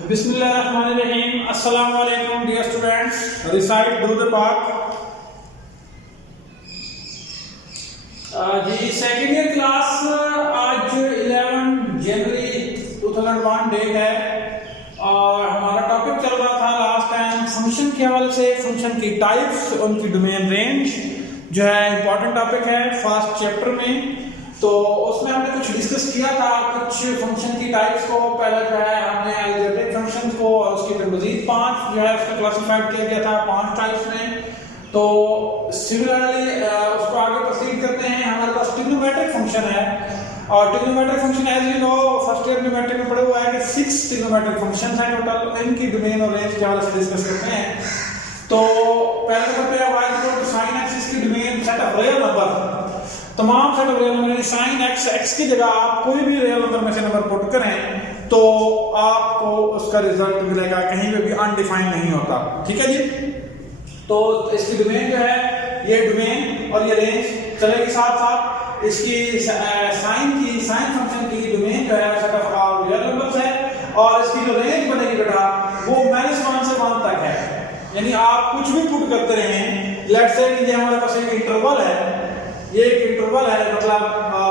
बिस्मिल्लाहिर्रहमानिर्रहीम। अस्सलाम वालेकुम dear students, recite do the park. जी सेकेंड ईयर क्लास आज 11 जनवरी 2001 डेट है और हमारा टॉपिक चल रहा था लास्ट टाइम फंक्शन के हवाले से, फंक्शन की टाइप्स, उनकी डोमेन रेंज जो है इंपॉर्टेंट टॉपिक है फर्स्ट चैप्टर में। तो उसमें हमने कुछ डिस्कस किया था, कुछ फंक्शन की टाइप्स को। पहले जो है हमने अलजेब्रिक फंक्शन को और उसके फिर मजीद 5 जो है उसको क्लासिफाइड किया गया था 5 टाइप्स में। तो सिमिलरली उसको आगे प्रोसीड करते हैं। हमारे पास ट्रिग्नोमेट्रिक फंक्शन है और trigonometric function as you know first year में मैट्रिक में पढ़ा हुआ है कि 6 ट्रिग्नोमेट्रिक फंक्शंस हैं टोटल। इनकी डोमेन और रेंज के हवाले से डिस्कस करते हैं। तो पहले करते हैं y equal to sin x, इसकी domain set of real number, तमाम set of real number sin x की जगह आप कोई भी रियल नंबर में से नंबर पुट करें तो आपको उसका रिजल्ट मिलेगा, कहीं पे भी अनडिफाइंड नहीं होता। ठीक है जी। तो इसकी डोमेन जो है ये डोमेन और ये रेंज चलेगी साथ साथ। इसकी साइन फंक्शन की डोमेन जो है set of all real numbers है और इसकी जो रेंज बनेगी बेटा वो -1 से 1 तक है। यानी आप कुछ भी पुट करते रहें। लेट्स से कि हमारे पास एक इंटरवल है, ये एक इंटरवल है, मतलब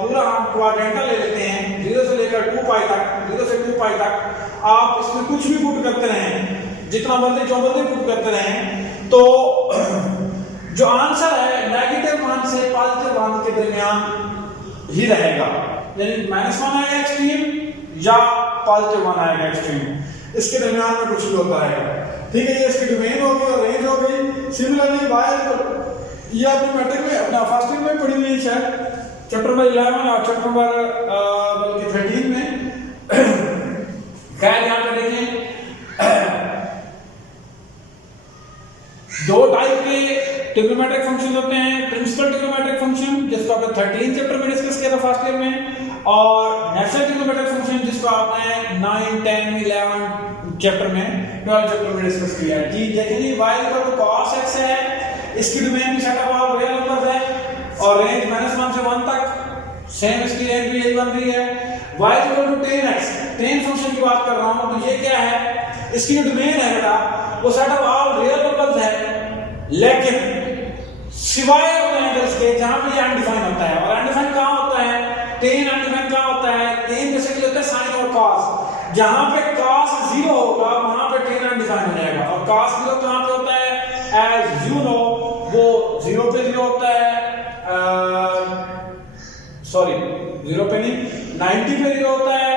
पूरा हम क्वाड्रेंटल ले लेते हैं 0 से लेकर 2 पाई तक, 0 से 2 पाई तक आप इसमें कुछ भी पुट करते रहें, जितना मर्जी जो मर्जी पुट करते रहें, तो जो आंसर है -1 से +1 के दरमियान ही रहेगा। यानी -1 आएगा एक्सट्रीम या +1 आएगा एक्सट्रीम, इसके दरमियान में कुछ भी होता है। ठीक है, ये इसकी डोमेन हो गई और रेंज हो गई। सिमिलरली y ये आपने मैट्रिक में अपना फर्स्ट ईयर में पढ़ी हुई है चैप्टर नंबर 11 और चैप्टर नंबर बल्कि 13 में। खैर यहाँ पे देखें दो टाइप के ट्रिग्नोमेट्रिक फंक्शन होते हैं। प्रिंसिपल ट्रिग्नोमेट्रिक फंक्शन जिसको आपने 13 चैप्टर में डिस्कस किया था फर्स्ट ईयर में, और नेचुरल ट्रिग्नोमेट्रिक फंक्शन जिसको आपने 9, 10, 11 चैप्टर में 12 चैप्टर में डिस्कस किया है। जी देखिए y equal to cos x है, इसकी डोमेन भी set of all real numbers है और रेंज -1 से 1 तक। सेम इसकी रेंज भी यही बन रही है। y equal to tan x, tan function की बात कर रहा हूं तो ये क्या है, इसकी जो डोमेन है बेटा वो set of all real numbers है, लेकिन सिवाय उन एंगल्स के जहां पे ये अनडिफाइन होता है। और अनडिफाइन कहां होता है, tan अनडिफाइन कहां होता है, tan बेसिकली होता है sin और cos। जहां पे cos 0 होगा वहां पे tan अनडिफाइन हो जाएगा और cos 0 कहां पे होता है, एज यू नो वो 0 पे 0 होता है, सॉरी 0 पे नहीं 90 पे 0 होता है,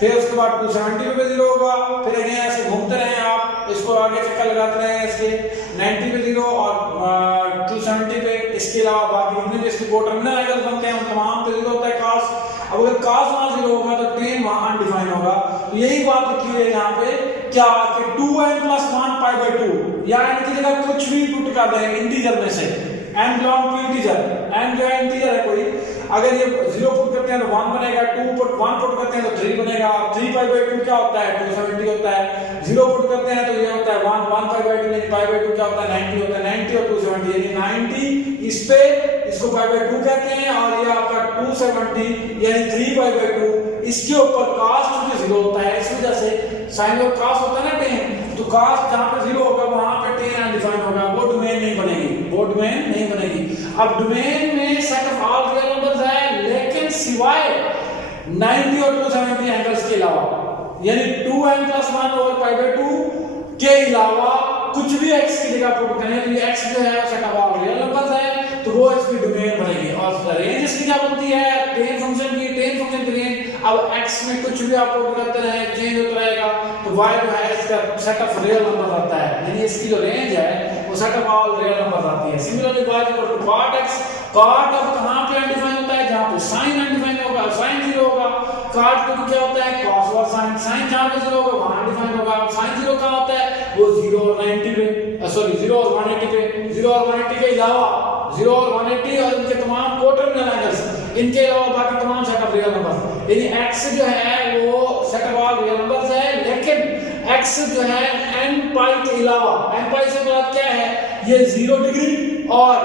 फिर उसके बाद 270 पे 0 होगा, फिर अगेन ऐसे घूमते रहे आप, इसको आगे चक्कर लगाते रहे इसके 90 पे 0 और 270 पे। इसके अलावा बाकी जितने भी इसके दो टर्मिनल एंगल्स बनते हैं उन तमाम पे 0 होता है cos। अब अगर cos वहां 0 होगा तो tan वहां अनडिफाइन होगा। तो यही बात लिखी हुई है यहाँ पे क्या कि 2n + 1 π/2 या इनकी जगह कुछ भी पुट कर दें इंटीजर में से, n belong to integer, n जो है इंटीजर है कोई, अगर ये 0 पुट करते हैं तो 1 बनेगा, 1 पुट करते हैं तो 3 बनेगा। 3 π/2 क्या होता है, 270 होता है। 0 पुट करते हैं तो ये होता है 1 π/2 यानी π/2 क्या होता है 90 होता है। 90 और 270 यानी 90 इस पे इसको π/2 कहते हैं और ये आपका 270 यानी 3 π/2। इसके ऊपर cos चूंकि 0 होता है इस वजह से sin और cos होता है ना tan, तो cos जहां पे 0 होगा वहां पे tan अनडिफाइन होगा, वो डोमेन नहीं बनेगी, वो डोमेन नहीं बनेगी। अब डोमेन में set of all real numbers है, लेकिन सिवाय 90 और 270 एंगल्स के अलावा, यानी 2n + 1 over π/2 के अलावा कुछ भी x की जगह पुट करें तो ये x जो है set of all real numbers है, तो वो इसकी डोमेन बनेगी। और रेंज इसकी क्या बनती है, tan फंक्शन की रेंज। अब x में कुछ भी आप पुट करते रहे चेंज होता रहेगा, तो y जो है इसका सेट ऑफ रियल नंबर आता है, यानी इसकी जो रेंज है वो set of all real number आती है। Similarly y equal to cot x, cot अब कहां पे अनडिफाइन होता है, जहां पे sin अनडिफाइन होगा, sin 0 होगा। cot को क्या होता है, cos और sin, sin जहां पे 0 होगा वहां अनडिफाइन होगा। sin 0 कहां होता है, वो 0 और 90 पे, सॉरी 0 और 180 पे, 0 और 180 के अलावा 0 और 180 और इनके तमाम कोटर्मिनल एंगल्स, इनके अलावा बाकी तमाम सेट ऑफ रियल नंबर। यानी x जो है वो set of all real numbers है, लेकिन x जो है n पाई के अलावा, n पाई से बात क्या है, ये 0 डिग्री और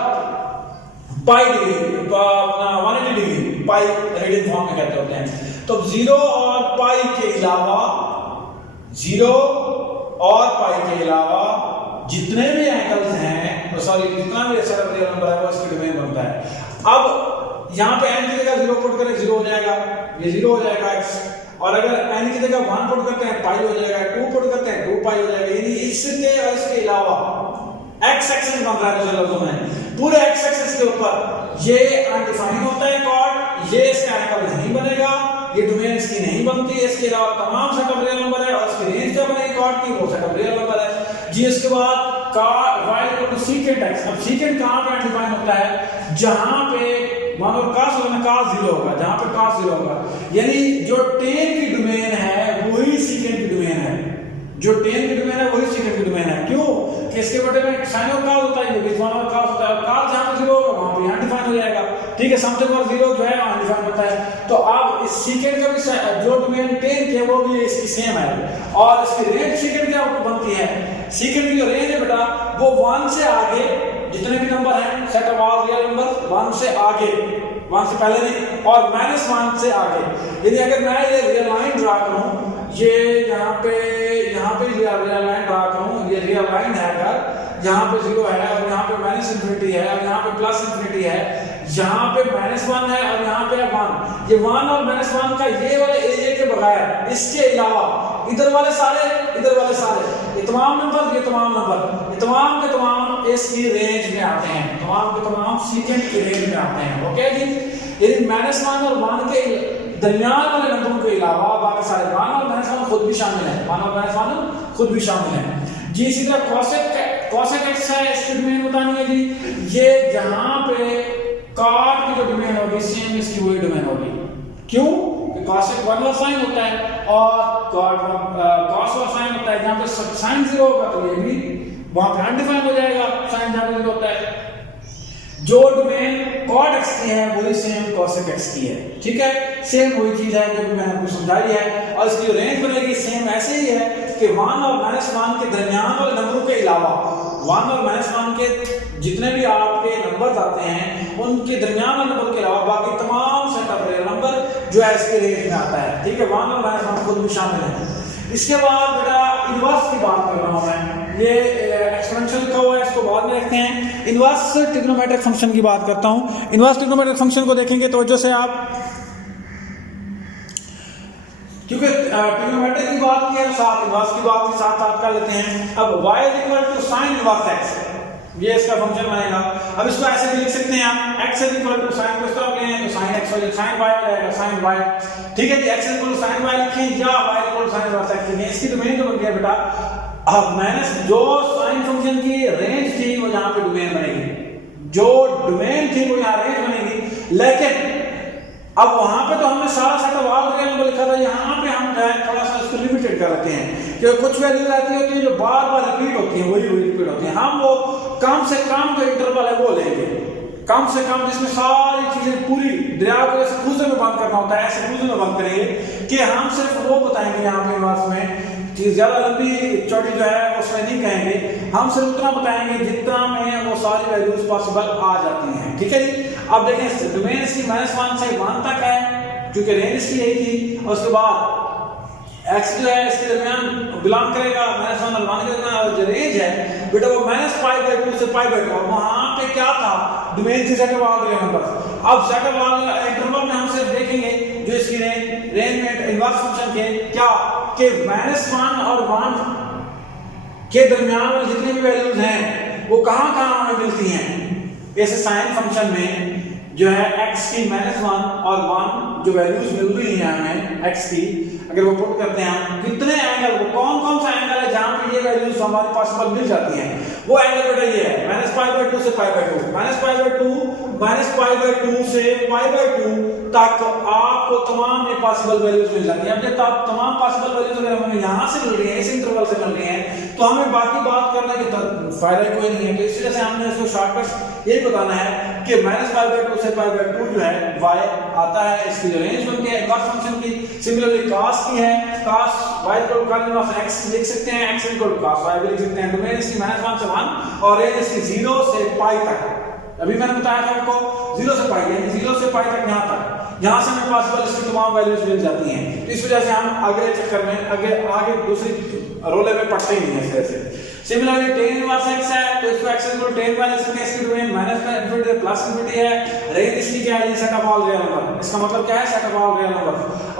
पाई डिग्री, अपना 180 डिग्री पाई रेडियन फॉर्म में कहते होते हैं। तो 0 और पाई के अलावा 0 और पाई के अलावा जितने भी एंगल्स हैं, सॉरी जितना भी सेट ऑफ रियल नंबर है वो इसकी डोमेन बनता है। अब यहाँ पे n की जगह 0 पुट करें 0 हो जाएगा, ये 0 हो जाएगा x, और अगर n की जगह 1 पुट करते हैं पाई हो जाएगा, 2 पुट करते हैं 2 पाई हो जाएगा। यानी इसके और इसके अलावा x एक्सिस बन रहा है दूसरे लफ्जों में, पूरे x एक्सिस के ऊपर ये अनडिफाइंड होता है कॉर्ड, ये इसका एंगल नहीं बनेगा, ये डोमेन इसकी नहीं बनती है। इसके अलावा तमाम सेट ऑफ रियल नंबर है और इसकी रेंज क्या बनेगी कॉर्ड की, वो सेट ऑफ रियल नंबर है जी। इसके बाद y equal to secant x। अब सीकेंट कहां पे अनडिफाइंड होता है, जहां पे मान लो cos होगा, cos 0 होगा, जहां पे cos 0 होगा, यानी जो tan की डोमेन है वही सीकेंट की डोमेन है, जो tan की डोमेन है वही सीकेंट की डोमेन है। क्यों कि इसके बटे में sin और cos होता है, ये बीच वाला cos होता है, cos जहां पे 0 होगा वहां पे अनडिफाइंड हो जाएगा, ठीक है। समथिंग और 0 जो है अनडिफाइंड होता है। तो अब इस सीकेंट का भी जो डोमेन tan की है वो भी इसकी सेम है, और इसकी रेंज सीकेंट क्या बनती है, सीकेंट की जो रेंज है बेटा वो 1 से आगे जितने भी नंबर हैं set of all real number 1 से आगे, 1 से पहले नहीं, और -1 से आगे। यदि अगर मैं ये रियल लाइन ड्रा करूं, ये यहाँ पे रियल लाइन ड्रा करूं, ये रियल लाइन है, अगर यहाँ पे 0 है और यहाँ पे -∞ है और यहाँ पे +∞ है, यहाँ पे -1 है और यहाँ पे 1, ये 1 और -1 का ये वाले एरिया के बगैर इसके अलावा इधर वाले सारे ये तमाम नंबर, ये तमाम नंबर, ये तमाम के तमाम इसकी रेंज में आते हैं, तमाम के तमाम सीकेंट की रेंज में आते हैं। ओके जी। यदि -1 और 1 के दरमियान वाले नंबरों के अलावा बाकी सारे 1 और -1 खुद भी शामिल है, 1 और -1 खुद भी शामिल है जी। इसी तरह cosec x है, इसकी डोमेन बतानी है जी। ये जहां पे cot की जो डोमेन होगी सेम इसकी वही डोमेन होगी। क्यों कि cosec 1 वाला साइन होता है और cos वाला साइन होता है। जहां पे sin 0 होगा तो ये भी वहां पे अनडिफाइंड हो जाएगा, साइन जहां पे 0 होता है। जो डोमेन cot x की है वही सेम cosec x की है, ठीक है। सेम वही चीज है जो मैंने आपको समझाई है, और इसकी रेंज बनेगी सेम ऐसे ही है कि 1 और -1 के दरमियान वाले नंबरों के अलावा 1 और -1 के जितने भी आपके नंबर आते हैं उनके दरमियान वाले नंबर के अलावा बाकी तमाम सेट ऑफ रियल नंबर जो है इसके रेंज में आता है, ठीक है। 1 और -1 खुद भी शामिल है। इसके बाद बेटा इनवर्स की बात कर रहा हूं मैं, ये एक्सपोनेंशियल लिखा हुआ है, इसको बाद में रखते हैं। इनवर्स ट्रिग्नोमेट्रिक फंक्शन की बात करता हूं। इनवर्स ट्रिग्नोमेट्रिक फंक्शन को देखेंगे तवज्जो से आप, क्योंकि ट्रिग्नोमेट्रिक की बात की है साथ इनवर्स की बात भी साथ साथ कर लेते हैं। अब y sin इनवर्स x, ये इसका फंक्शन बनेगा। अब इसको ऐसे भी लिख सकते हैं आप, x sin को इस तरह ले तो sin x हो जाएगा, sin y हो जाएगा, sin y, ठीक है जी। x sin y लिखें या y sin इनवर्स x लिखें, इसकी डोमेन जो बन गया बेटा, अब मैंने जो sin फंक्शन की रेंज थी वो यहाँ पे डोमेन बनेगी, जो डोमेन थी वो यहाँ रेंज बनेगी। लेकिन अब वहां पे तो हमने सारा set of all real number लिखा था, यहाँ पे हम जो है थोड़ा सा इसको लिमिटेड कर लेते हैं कि कुछ वैल्यूज ऐसी होती हैं जो बार बार रिपीट होती हैं, वही रिपीट होती हैं। हम वो कम से कम जो इंटरवल है वो लेंगे, कम से कम जिसमें सारी चीजें पूरी दरिया को ऐसे खूजे में बंद करना होता है, ऐसे खूजे में बंद करेंगे कि हम सिर्फ वो बताएंगे यहाँ पे इनवर्स में, ज्यादा लंबी चौड़ी जो है उसमें नहीं कहेंगे, हम सिर्फ उतना बताएंगे जितना में वो सारी वैल्यूज पॉसिबल आ जाती हैं, ठीक है जी। अब देखें डोमेन इसकी -1 से 1 तक है क्योंकि रेंज इसकी यही थी, और उसके बाद x जो है इसके दरमियान बिलोंग करेगा -1 और 1 के दरमियान, और जो रेंज है बेटा वो -π/2 से π/2, और वहां पे क्या था डोमेन थी set of all real numbers. अब सेट ऑफ ऑल इंटरवल में हम सिर्फ देखेंगे जो इसकी रेंज में इनवर्स फंक्शन के क्या कि -1 और 1 के दरमियान वाली जितनी भी वैल्यूज हैं वो कहां हमें मिलती हैं। ऐसे साइन फंक्शन में जो है x की -1 और 1 जो वैल्यूज मिल रही हैं हमें x की, अगर वो पुट करते हैं हम कितने एंगल, वो कौन सा एंगल है जहां पे ये वैल्यूज हमारे पॉसिबल मिल जाती हैं, वो एंगल बेटा ये है -π/2 से π/2, -π/2 से π/2 तक आपको तमाम ये पॉसिबल वैल्यूज मिल जाती हैं। अब जब तमाम पॉसिबल वैल्यूज अगर हमें यहां से मिल रही हैं, इस इंटरवल से मिल रही हैं, तो हमें बाकी बात करने की फायदा कोई नहीं है। तो इस वजह से हमने इसको शॉर्टकट यही बताना है कि -π/2 से π/2 जो है y आता है, इसकी जो रेंज बनती है इनवर्स फंक्शन की। सिमिलरली cos की है, cos y x लिख सकते हैं, x cos y भी लिख सकते हैं। डोमेन इसकी -1 से 1 और रेंज इसकी 0 से π तक। अभी मैंने बताया था आपको 0 से π, यानी 0 से π तक यहाँ तक। यहाँ से हमें पॉसिबल इसकी तमाम वैल्यूज मिल जाती हैं। तो इस वजह से हम अगले चक्कर में आगे दूसरी रोले में पढ़ते ही नहीं है इस तरह से। सिमिलरली tan इनवर्स x है तो इसको x इक्वल tan माइनस इसकी डोमेन माइनस में इनफिनिटी प्लस इनफिनिटी है। रेंज इसकी क्या है, set of all real number, इसका मतलब क्या है, set of all real number.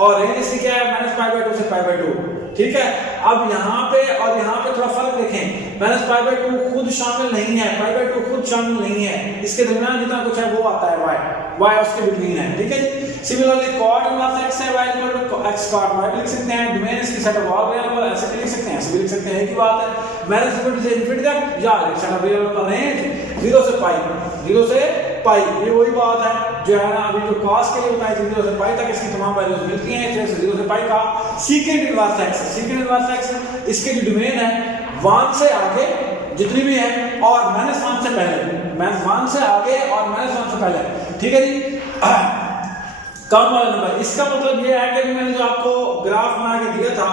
और रेंज इसकी क्या है, -π/2 से π/2। ठीक है, अब यहाँ पे और यहाँ पे थोड़ा फर्क देखें, -π/2 खुद शामिल नहीं है, π/2 खुद शामिल नहीं है, इसके दरमियान जितना कुछ है वो आता है y उसके बिटवीन है। ठीक है जी। सिमिलरली cot इनवर्स x है y equal to x cot y लिख सकते हैं, डोमेन इसकी set of all real number, ऐसे भी लिख सकते हैं, ऐसे भी लिख सकते हैं, एक ही बात है। माइनस इनफिनिटी से इनफिनिटी तक या set of real number range 0 से π, ये वही बात है जो है ना अभी जो cos के लिए बताई थी, 0 से π तक इसकी तमाम वैल्यूज मिलती हैं। जैसे 0 से π का secant इनवर्स x इसके जो डोमेन है 1 से आगे जितनी भी है और -1 से पहले, -1 से आगे और -1 से पहले। ठीक है जी। कम वाला नंबर, इसका मतलब ये है कि मैंने जो आपको ग्राफ बना के दिया था,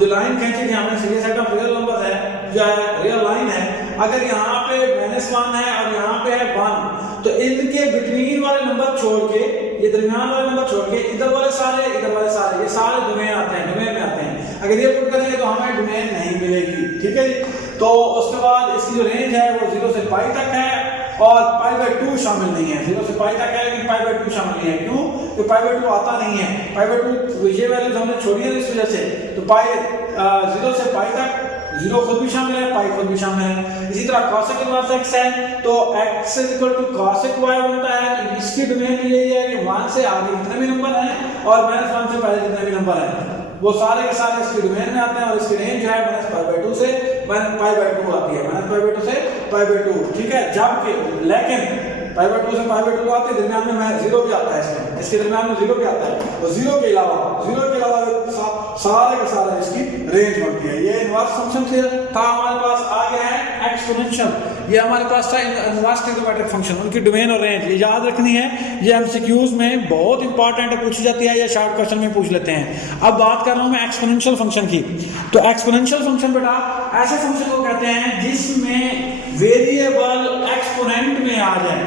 जो लाइन खींची थी हमने, ये सेट ऑफ रियल नंबर है, जो है रियल लाइन है। अगर यहाँ पे -1 है और यहाँ पे है 1, तो इनके बिटवीन वाले नंबर छोड़ के, ये दरमियान वाले नंबर छोड़ के, इधर वाले सारे ये सारे डोमेन आते हैं, डोमेन में आते हैं। अगर ये पुट करेंगे तो हमें डोमेन नहीं मिलेगी। ठीक है जी। तो उसके बाद इसकी जो रेंज है वो 0 से π तक है और π/2 शामिल नहीं है। 0 से π तक है लेकिन π/2 शामिल नहीं है। क्यों? क्योंकि π/2 आता नहीं है। π/2 ये वैल्यूज हमने छोड़ी है इस वजह से। तो 0 से π तक 0 खुद भी शामिल है, π खुद भी शामिल है। इसी तरह cosec इनवर्स x है तो x equal to cosec y बनता है। इसकी डोमेन यही है कि 1 से आगे जितने भी नंबर हैं और -1 से पहले जितने भी नंबर हैं वो सारे के सारे इसकी डोमेन में आते हैं और इसकी रेंज जो है -π/2 से π/2 आती है, -π/2 से π/2। ठीक है। जबकि लेकिन π/2 से π/2 आते हैं, दरमियान में 0 भी आता है, इसके दरमियान में 0 भी आता है। तो 0 के अलावा सारे के सारे इसकी रेंज बनती है। ये इनवर्स फंक्शन था हमारे पास। आगे है एक्सपोनेंशियल, ये हमारे पास था इनवर्स ट्रिग्नोमेट्रिक फंक्शन, उनकी डोमेन और रेंज ये याद रखनी है। ये एमसीक्यूज में बहुत इंपॉर्टेंट है, पूछी जाती है या शॉर्ट क्वेश्चन में पूछ लेते हैं। अब बात कर रहा हूं मैं एक्सपोनेंशियल फंक्शन की। तो एक्सपोनेंशियल फंक्शन बेटा ऐसे फंक्शन को कहते हैं जिसमें वेरिएबल एक्सपोनेंट में आ जाए,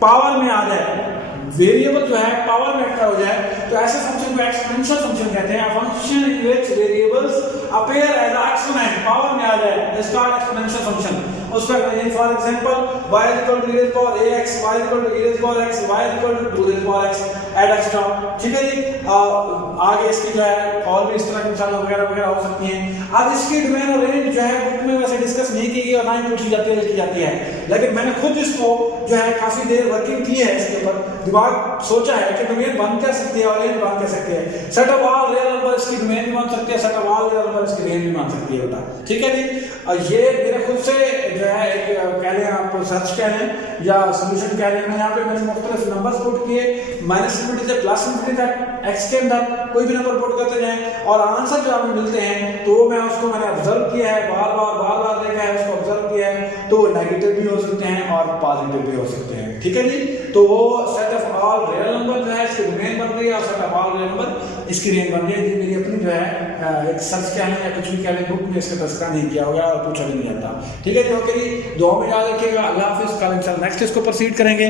पावर में आ जाए, वेरिएबल जो है पावर में इकट्ठा हो जाए, तो ऐसे फंक्शन को एक्सपोनेंशियल फंक्शन कहते हैं। Function in which variables appear as exponent, power में आ जाए, इज कॉल्ड एक्सपोनेंशियल फंक्शन। उसका for example y equal to e power ax, y equal to e power x, y equal to 2 power x et cetera है जी। आगे इसकी जो है और भी इस तरह की मिसाल वगैरह वगैरह हो सकती हैं। अब इसकी डोमेन और रेंज जो है बुक में वैसे डिस्कस नहीं की गई और ना ही पूछी जाती है, लिखी जाती है, लेकिन मैंने खुद इसको जो है काफी देर वर्किंग की है इसके ऊपर, दिमाग सोचा है कि डोमेन बन क्या सकती है और रेंज बन क्या सकती है। Set of all real number इसकी डोमेन भी बन सकती है, set of all real number इसकी रेंज भी बन सकती है बेटा। ठीक है जी। और ये मेरे खुद से जो है एक कह लें आप सर्च कह लें या सोल्यूशन कह लें, यहाँ पे मैंने मुख्तलिफ नंबर्स पुट किए, -∞ से +∞ तक, x के अंदर कोई भी नंबर पुट करते जाएं और आंसर जो हमें मिलते हैं तो मैंने ऑब्जर्व किया है, बार बार देखा है, उसको ऑब्जर्व किया है, तो नेगेटिव भी हो सकते हैं और पॉजिटिव भी हो सकते हैं। ठीक है जी। तो वो set of all real number जो है इसकी डोमेन बन गई और set of all real number इसकी रेंज बन गई। ये मेरी अपनी जो है एक सर्च कह लें या कुछ भी कह लें, बुक में इसका तस्करा नहीं किया होगा और पूछा भी नहीं आता। ठीक है जी। ओके जी, दुआ में याद रखिएगा। अल्लाह हाफिज़। कल इंशाल्लाह नेक्स्ट इसको प्रोसीड करेंगे।